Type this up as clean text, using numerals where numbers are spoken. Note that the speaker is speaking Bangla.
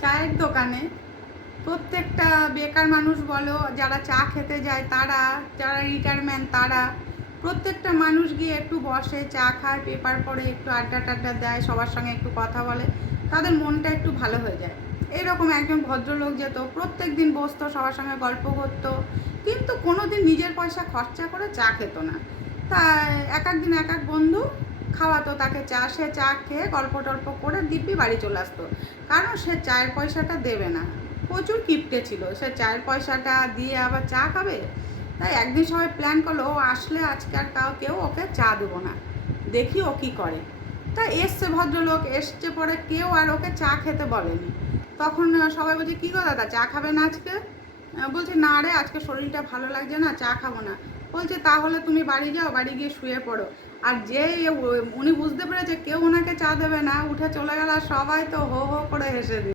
চায়ের দোকানে প্রত্যেকটা বেকার মানুষ বলো, যারা চা খেতে যায় তারা, যারা রিটায়ারমেন্ট তারা, প্রত্যেকটা মানুষ গিয়ে একটু বসে, চা খায়, পেপার পড়ে, একটু আড্ডা টাড্ডা দেয়, সবার সঙ্গে একটু কথা বলে, তাদের মনটা একটু ভালো হয়ে যায়। এরকম একজন ভদ্রলোক যেত, প্রত্যেক দিন বসতো, সবার সঙ্গে গল্প করতো, কিন্তু কোনো দিন নিজের পয়সা খরচা করে চা খেত না। তাই এক দিন এক বন্ধু খাওয়াতো তাকে চা, সে চা খেয়ে গল্প টল্প করে দিব্যি বাড়ি চলে আসতো, কারণ সে চায়ের পয়সাটা দেবে না। প্রচুর কিপটে ছিল, সে চায়ের পয়সাটা দিয়ে আবার চা খাবে। তাই একদিন সবাই প্ল্যান করলো, ও আসলে আজকে আর কেউ ওকে চা দেবো না, দেখি ও কী করে। তাই এসছে ভদ্রলোক, এসছে পরে কেউ আর ওকে চা খেতে বলেনি। তখন সবাই বলছে, কী গো দাদা, চা খাবে না আজকে? বলছে, না রে, আজকে শরীরটা ভালো লাগছে না, চা খাবো না। বলছে, তাহলে তুমি বাড়ি যাও, বাড়ি গিয়ে শুয়ে পড়ো। আর উনি বুঝতে পেরেছে কেউ ওনাকে চা দেবে না, উঠে চলে গেল, আর সবাই তো হো হো করে হেসে দিল।